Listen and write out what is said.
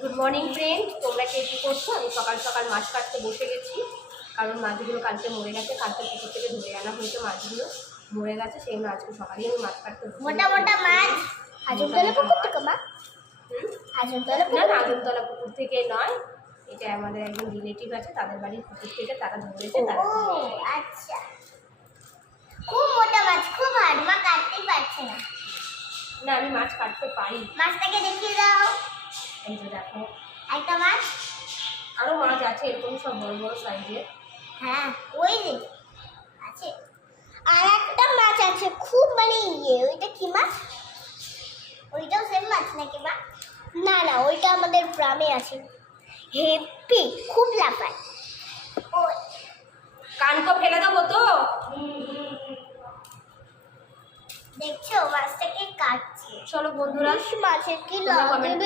Good morning friend, তোমরা কে কী করছো? আমি সকাল সকাল মাছ কাটতে বসে গেছি, কারণ মাছগুলো কালকে মরে গেছে। কালকে পুকুর থেকে ধরে আনা হয়েছে, মাছগুলো মরে গেছে, সেই জন্য আজকে সকালেই আমি মাছ কাটতে বসে মোটা মোটা মাছ আজমতলা পুকুর থেকে মা? আজমতলা না না, আজমতলা পুকুর থেকে নয়, এটা আমাদের একজন রিলেটিভ আছে, তাদের বাড়ির পুকুর থেকে তারা ধরেছে। তারা ও আচ্ছা, খুব মোটা মাছ, খুব হার্ড, মা কাটতেই পারছে না। না, আমি মাছ কাটতে পারি। মাছটাকে দেখিয়ে দাও। এই যে দেখো, একটা মাছ, আরও মাছ আছে এরকম সব বড় বড় সাইজের। হ্যাঁ ওই যে আছে, আর একটা মাছ আছে খুব মানে ওইটা কি মাছ? ওইটাও সেম মাছ নাকি মা? না না, ওইটা আমাদের গ্রামে আছে, হেপি, খুব লাফায়। ওই কানকো ফেলে দেবো তো। দেখছো মাছটাকে কাটছে। চলো বন্ধুরা, মাছের কি তোমরা comment লাগবে।